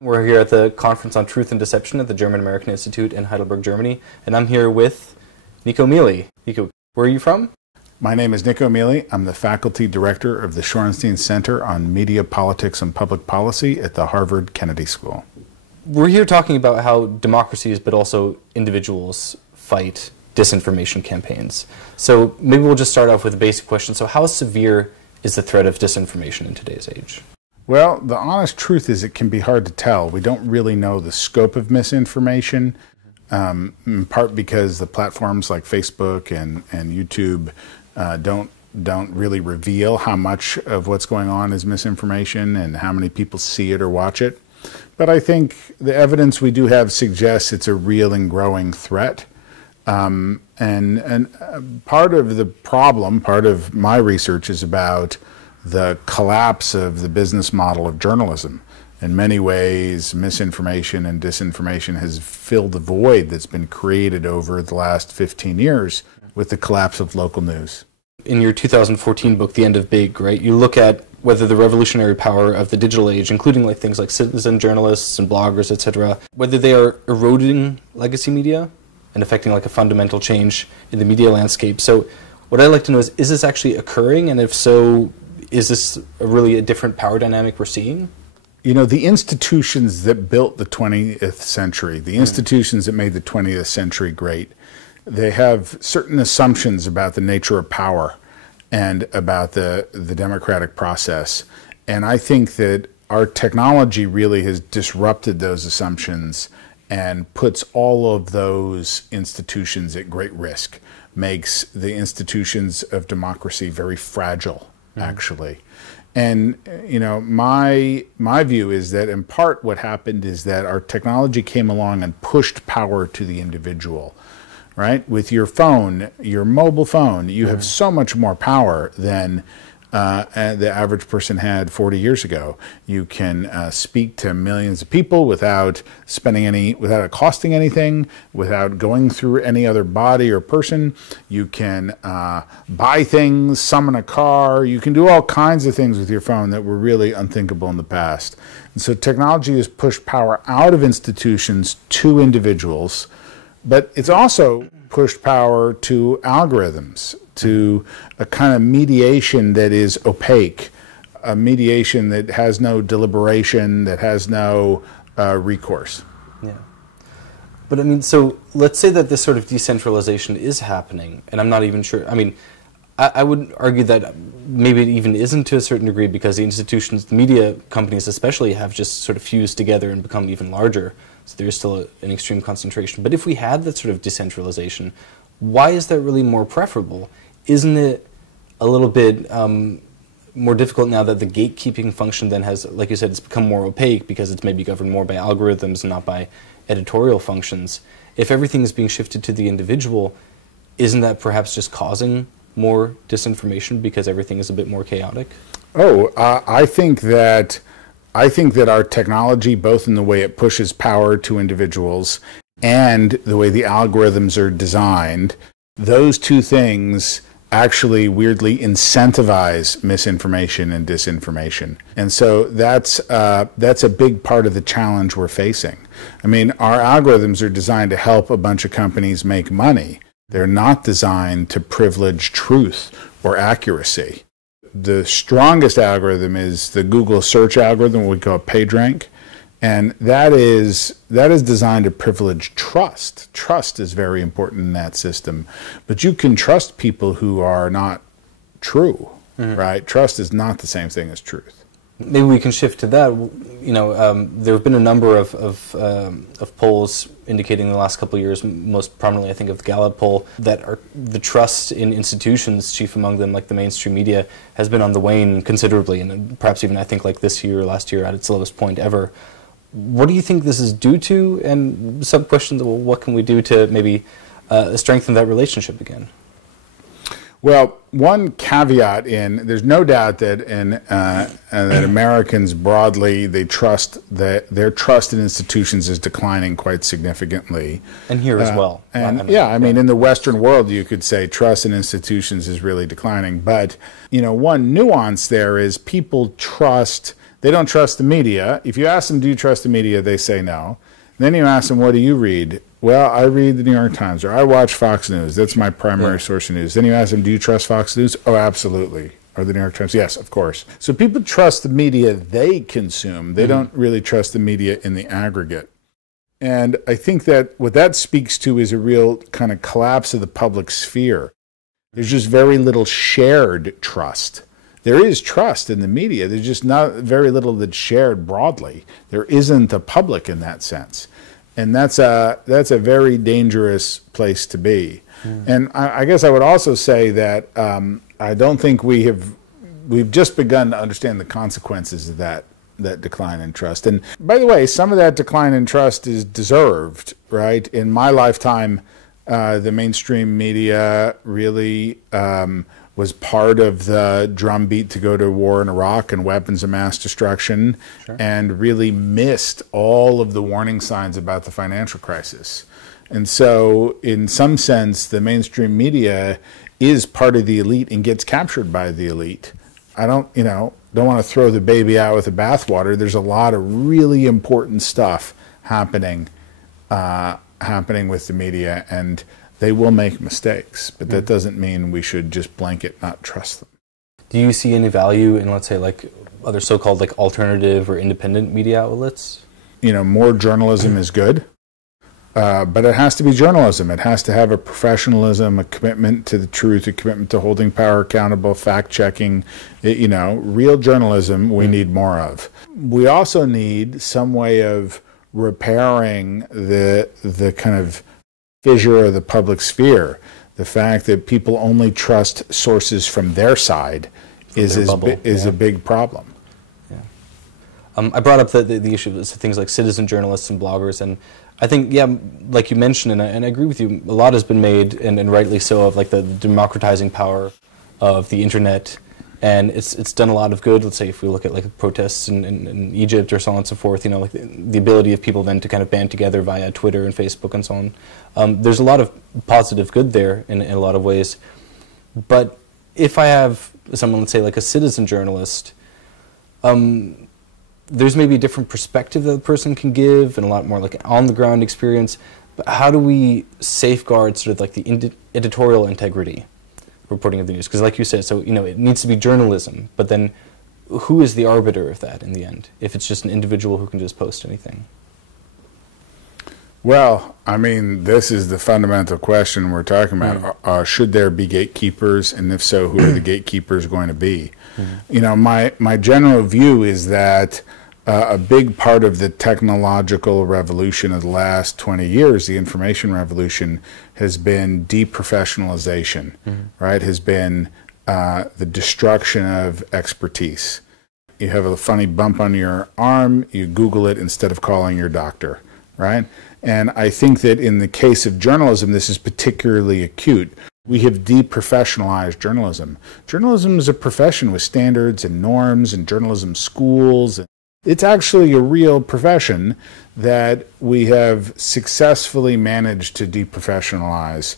We're here at the Conference on Truth and Deception at the German-American Institute in Heidelberg, Germany, and I'm here with Nicco Mele. Nicco, where are you from? My name is Nicco Mele. I'm the faculty director of the Shorenstein Center on Media, Politics, and Public Policy at the Harvard Kennedy School. We're here talking about how democracies, but also individuals, fight disinformation campaigns. So maybe we'll just start off with a basic question. So how severe is the threat of disinformation in today's age? Well, the honest truth is it can be hard to tell. We don't really know the scope of misinformation, in part because the platforms like Facebook and YouTube don't really reveal how much of what's going on is misinformation and how many people see it or watch it. But I think the evidence we do have suggests it's a real and growing threat. And part of the problem, part of my research is about the collapse of the business model of journalism. In many ways, misinformation and disinformation has filled the void that's been created over the last 15 years with the collapse of local news. In your 2014 book, The End of Big, right, you look at whether the revolutionary power of the digital age, including like things like citizen journalists and bloggers, etc., whether they are eroding legacy media and affecting like a fundamental change in the media landscape. So what I'd like to know is this actually occurring? And if so, is this really a different power dynamic we're seeing? You know, the institutions that built the 20th century, the institutions that made the 20th century great, they have certain assumptions about the nature of power and about the democratic process. And I think that our technology really has disrupted those assumptions and puts all of those institutions at great risk, makes the institutions of democracy very fragile, actually. And, you know, my view is that in part what happened is that our technology came along and pushed power to the individual, right? With your phone, your mobile phone, you have so much more power than the average person had 40 years ago. You can speak to millions of people without without it costing anything, without going through any other body or person. You can buy things, summon a car. You can do all kinds of things with your phone that were really unthinkable in the past. And so technology has pushed power out of institutions to individuals, but it's also pushed power to algorithms, to a kind of mediation that is opaque, a mediation that has no deliberation, that has no recourse. Yeah. But I mean, so let's say that this sort of decentralization is happening, and I'm not even sure. I mean, I would argue that maybe it even isn't to a certain degree because the institutions, the media companies especially, have just sort of fused together and become even larger. So there's still an extreme concentration. But if we had that sort of decentralization, why is that really more preferable? Isn't it a little bit more difficult now that the gatekeeping function then has, like you said, it's become more opaque because it's maybe governed more by algorithms and not by editorial functions? If everything is being shifted to the individual, isn't that perhaps just causing more disinformation because everything is a bit more chaotic? Oh, I think that our technology, both in the way it pushes power to individuals and the way the algorithms are designed, those two things actually weirdly incentivize misinformation and disinformation. And so that's a big part of the challenge we're facing. I mean, our algorithms are designed to help a bunch of companies make money. They're not designed to privilege truth or accuracy. The strongest algorithm is the Google search algorithm, what we call PageRank. And that is designed to privilege trust. Trust is very important in that system. But you can trust people who are not true, right? Trust is not the same thing as truth. Maybe we can shift to that. You know, there have been a number of polls indicating in the last couple of years, most prominently I think of the Gallup poll, that the trust in institutions, chief among them like the mainstream media, has been on the wane considerably, and perhaps even I think like this year or last year at its lowest point ever. What do you think this is due to? And sub-questions, well, what can we do to maybe strengthen that relationship again? Well, one caveat there's no doubt that that Americans broadly, their trust in institutions is declining quite significantly. And here as well. I mean, in the Western world, you could say trust in institutions is really declining. But, you know, one nuance there is people trust They don't trust the media. If you ask them, do you trust the media? They say no. Then you ask them, what do you read? Well, I read the New York Times, or I watch Fox News. That's my primary source of news. Then you ask them, do you trust Fox News? Oh, absolutely. Or the New York Times? Yes, of course. So people trust the media they consume. They don't really trust the media in the aggregate. And I think that what that speaks to is a real kind of collapse of the public sphere. There's just very little shared trust. There is trust in the media. There's just not very little that's shared broadly. There isn't a public in that sense. And that's a very dangerous place to be. And I guess I would also say that I don't think we've just begun to understand the consequences of that decline in trust. And by the way, some of that decline in trust is deserved, right? In my lifetime, the mainstream media really was part of the drumbeat to go to war in Iraq and weapons of mass destruction, and really missed all of the warning signs about the financial crisis. And so in some sense, the mainstream media is part of the elite and gets captured by the elite. I don't want to throw the baby out with the bathwater. There's a lot of really important stuff happening with the media, and they will make mistakes, but that doesn't mean we should just blanket not trust them. Do you see any value in, let's say, like other so-called like alternative or independent media outlets? More journalism is good, but it has to be journalism. It has to have a professionalism, a commitment to the truth, a commitment to holding power accountable, fact-checking. Real journalism we need more of. We also need some way of repairing the kind of fissure of the public sphere. The fact that people only trust sources from their side is a big problem. Yeah. I brought up the issue of things like citizen journalists and bloggers, and I think, like you mentioned, and I agree with you, a lot has been made, and rightly so, of like the democratizing power of the internet, and it's done a lot of good. Let's say if we look at like protests in Egypt or so on and so forth, like the ability of people then to kind of band together via Twitter and Facebook and so on. There's a lot of positive good there in a lot of ways. But if I have someone, let's say like a citizen journalist, there's maybe a different perspective that the person can give and a lot more like on the ground experience. But how do we safeguard sort of like the editorial integrity reporting of the news? Because like you said, so it needs to be journalism, but then who is the arbiter of that in the end, if it's just an individual who can just post anything? Well, I mean, this is the fundamental question we're talking about. Should there be gatekeepers, and if so, who are the gatekeepers going to be? My general view is that a big part of the technological revolution of the last 20 years, the information revolution, has been deprofessionalization, right? Has been the destruction of expertise. You have a funny bump on your arm, you Google it instead of calling your doctor, right? And I think that in the case of journalism, this is particularly acute. We have deprofessionalized journalism. Journalism is a profession with standards and norms and journalism schools. It's actually a real profession that we have successfully managed to deprofessionalize,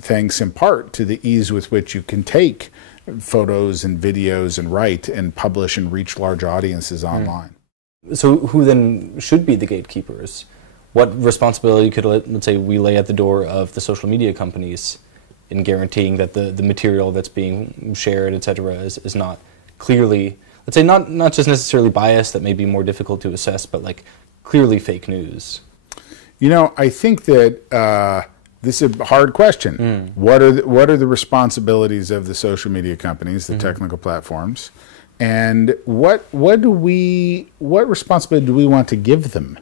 thanks in part to the ease with which you can take photos and videos and write and publish and reach large audiences online. So who then should be the gatekeepers? What responsibility could, let's say, we lay at the door of the social media companies in guaranteeing that the material that's being shared, etc., is not clearly, let's say, not just necessarily biased, that may be more difficult to assess, but like clearly fake news? I think that this is a hard question. What are the responsibilities of the social media companies, the technical platforms, and what responsibility do we want to give them?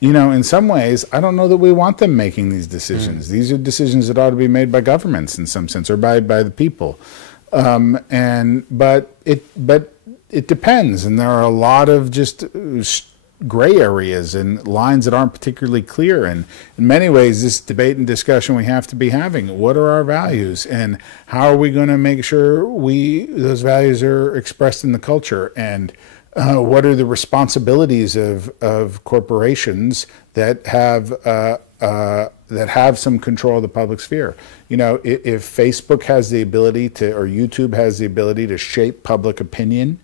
In some ways, I don't know that we want them making these decisions. These are decisions that ought to be made by governments in some sense, or by the people. But it depends, and there are a lot of just gray areas and lines that aren't particularly clear. And in many ways, this debate and discussion we have to be having. What are our values, and how are we going to make sure those values are expressed in the culture? And what are the responsibilities of corporations that have some control of the public sphere? If Facebook has the ability to, or YouTube has the ability to shape public opinion,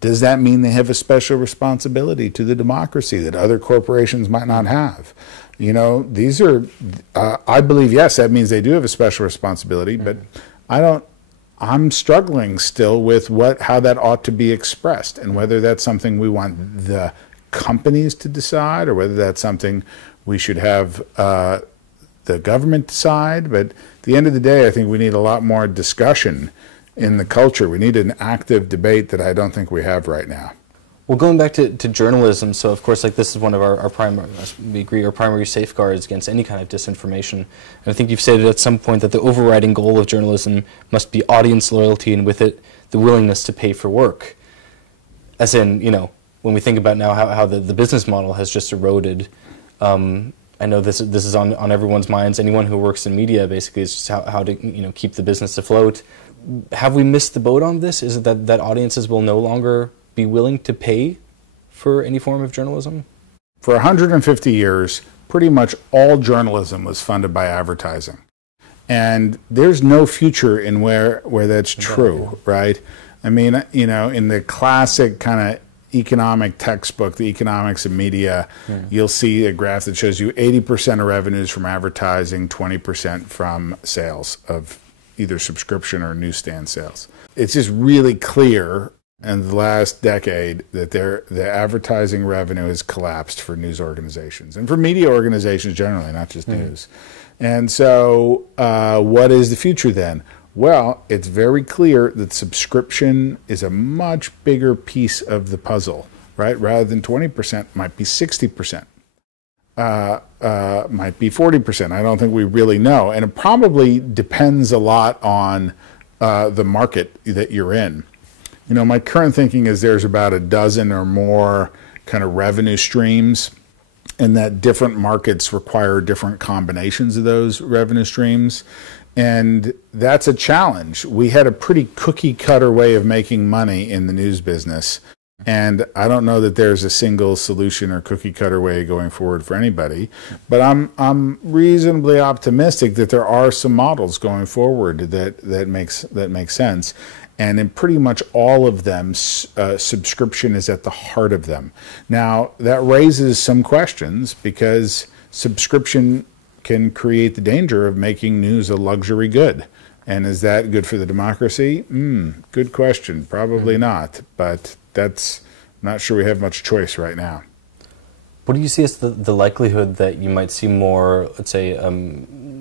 Does that mean they have a special responsibility to the democracy that other corporations might not have? You know, these are, I believe, yes, that means they do have a special responsibility, but I'm struggling still with how that ought to be expressed, and whether that's something we want the companies to decide, or whether that's something we should have the government decide. But at the end of the day, I think we need a lot more discussion in the culture. We need an active debate that I don't think we have right now. Well, going back to journalism, so of course, like, this is one of our primary, we agree, our primary safeguards against any kind of disinformation. And I think you've stated at some point that the overriding goal of journalism must be audience loyalty, and with it, the willingness to pay for work. As in, you know, when we think about now how the business model has just eroded, I know this is on everyone's minds. Anyone who works in media, basically, is just how to, you know, keep the business afloat. Have we missed the boat on this? Is it that audiences will no longer be willing to pay for any form of journalism? For 150 years, pretty much all journalism was funded by advertising. And there's no future in where that's true, right? I mean, you know, in the classic kind of economic textbook, The Economics of Media, you'll see a graph that shows you 80% of revenues from advertising, 20% from sales of either subscription or newsstand sales. It's just really clear in the last decade that the advertising revenue has collapsed for news organizations and for media organizations generally, not just news. And so what is the future then? Well, it's very clear that subscription is a much bigger piece of the puzzle, right? Rather than 20%, might be 60%. Might be 40%. I don't think we really know. And it probably depends a lot on the market that you're in. You know, my current thinking is there's about a dozen or more kind of revenue streams, and that different markets require different combinations of those revenue streams. And that's a challenge. We had a pretty cookie cutter way of making money in the news business. And I don't know that there's a single solution or cookie cutter way going forward for anybody, but I'm reasonably optimistic that there are some models going forward that makes sense. And in pretty much all of them, subscription is at the heart of them. Now, that raises some questions, because subscription can create the danger of making news a luxury good. And is that good for the democracy? Good question. Probably not. But that's not sure we have much choice right now. What do you see as the likelihood that you might see more, let's say,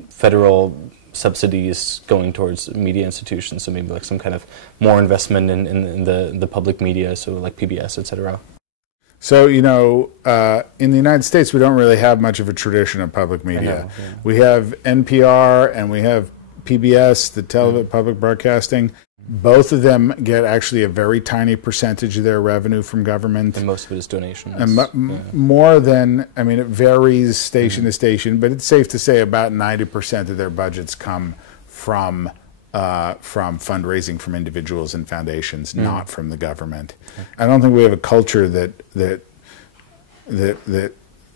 federal subsidies going towards media institutions? So maybe like some kind of more investment in the public media, so like PBS, etc. So, you know, in the United States, we don't really have much of a tradition of public media. Know, yeah. We have NPR and we have PBS, the public broadcasting. Both of them get actually a very tiny percentage of their revenue from government. And most of it is donations. And more than, I mean, it varies station to station, but it's safe to say about 90% of their budgets come from fundraising from individuals and foundations, not from the government. I don't think we have a culture that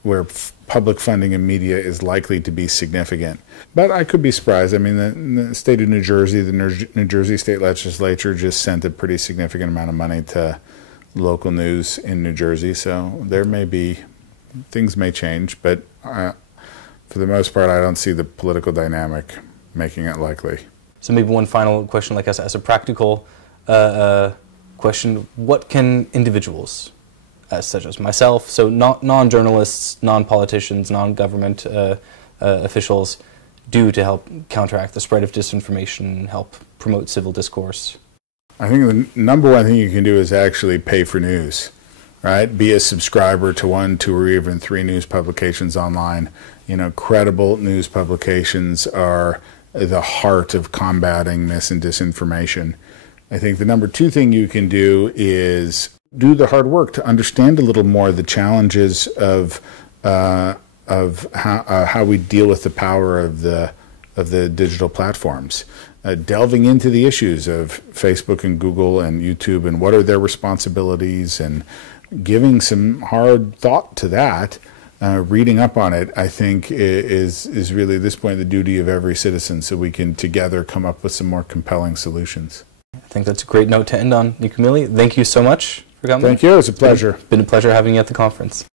where public funding in media is likely to be significant. But I could be surprised. I mean, the state of New Jersey, the New Jersey State Legislature just sent a pretty significant amount of money to local news in New Jersey. So there may be, things may change, but for the most part, I don't see the political dynamic making it likely. So maybe one final question, like as a practical question, what can individuals, such as myself, so non-journalists, non-politicians, non-government officials, do to help counteract the spread of disinformation, help promote civil discourse? I think the number one thing you can do is actually pay for news, right? Be a subscriber to 1, 2, or even 3 news publications online. You know, credible news publications are the heart of combating mis and disinformation. I think the number 2 thing you can do is do the hard work to understand a little more the challenges of how we deal with the power of the digital platforms. Delving into the issues of Facebook and Google and YouTube and what are their responsibilities, and giving some hard thought to that, reading up on it, I think is really at this point the duty of every citizen, so we can together come up with some more compelling solutions. I think that's a great note to end on. Nicco Mele, thank you so much for coming. Thank you. It was a pleasure. Been a pleasure having you at the conference.